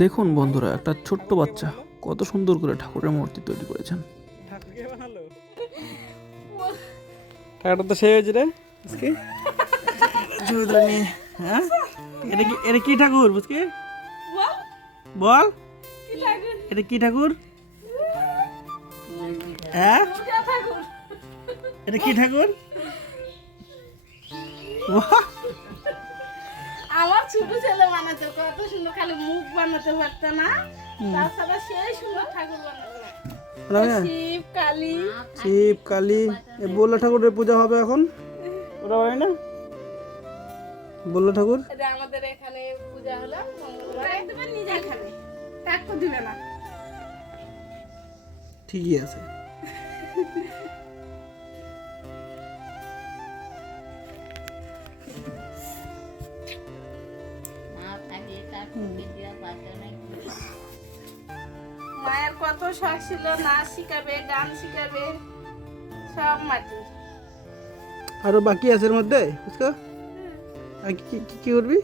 দেখুন বন্ধুরা, একটা ছোট্ট বাচ্চা কত সুন্দর করে ঠাকুরের মূর্তি তৈরি করেছেন। ঠাকুরকে বানালো। ঠাকুরটা তো সেই হয়েছে রে আজকে। চুড়ি নিয়ে হ্যাঁ, এটা কি ঠাকুর বুঝকি? বল এটা কি ঠাকুর? হ্যাঁ এটা কি ঠাকুর? বাহ! আমার ছোট ছেলে বানাতে কত সুন্দর, খালি মুখ বানাতে পারত না, তাছাড়া সেই সুন্দর ঠাকুর বানাতে শিব কালী। শিব কালী এ বললো ঠাকুরের পূজা হবে এখন, ওটা হয় না বললো ঠাকুর। এটা আমাদের এখানে পূজা হলো মঙ্গলবার, একদম নিজে খাবে, কাকু দিবে না। ঠিকই আছে। মায়ের কত শখ ছিল, নাচ শিখাবে, গান শিখাবে, সব মাটি। আরো বাকি আছে এর মধ্যে বুঝছো? আর কি কি কি করবি?